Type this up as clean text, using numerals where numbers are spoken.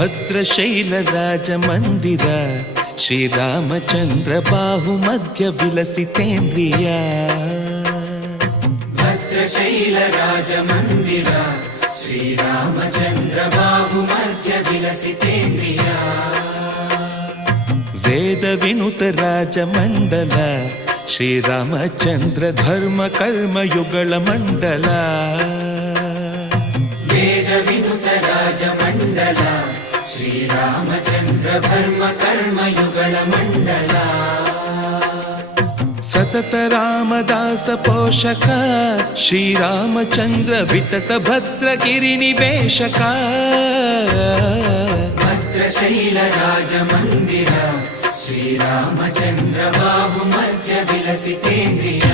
ಭದ್ರಶೈಲ ರಾಜ ಮಂದಿರ ಶ್ರೀರಾಮಚಂದ್ರ ಬಾಹು ಮಧ್ಯ ವಿಲಸಿತೇಂದ್ರಿಯ ಭದ್ರಶೈಲ ರಾಜ ಮಂದಿರ ಶ್ರೀರಾಮಚಂದ್ರ ಬಾಹು ಮಧ್ಯ ವಿಲಸಿತೇಂದ್ರಿಯ ವೇದ ವಿನುತ ರಾಜ ಮಂಡಲ ಶ್ರೀರಾಮಚಂದ್ರ ಧರ್ಮ ಕರ್ಮ ಯುಗಳ ಮಂಡಲ ವೇದ ವಿನುತ ರಾಜ ಮಂಡಲ ಶ್ರೀರಾಮಚಂದ್ರ ಧರ್ಮ ಕರ್ಮ ಯುಗಳ ಮಂಡಲ ಸತತ ರಾಮದಾಸ ಪೋಷಕ ಶ್ರೀರಾಮಚಂದ್ರ ವಿತತ ಭದ್ರಗಿರಿ ನಿವೇಶಕ ಭದ್ರಶೈಲ ರಾಜ ಮಂದಿರ ಶ್ರೀರಾಮಚಂದ್ರ ಬಾಹು ಮಧ್ಯ ವಿಲಸಿತೇಂದ್ರಿಯ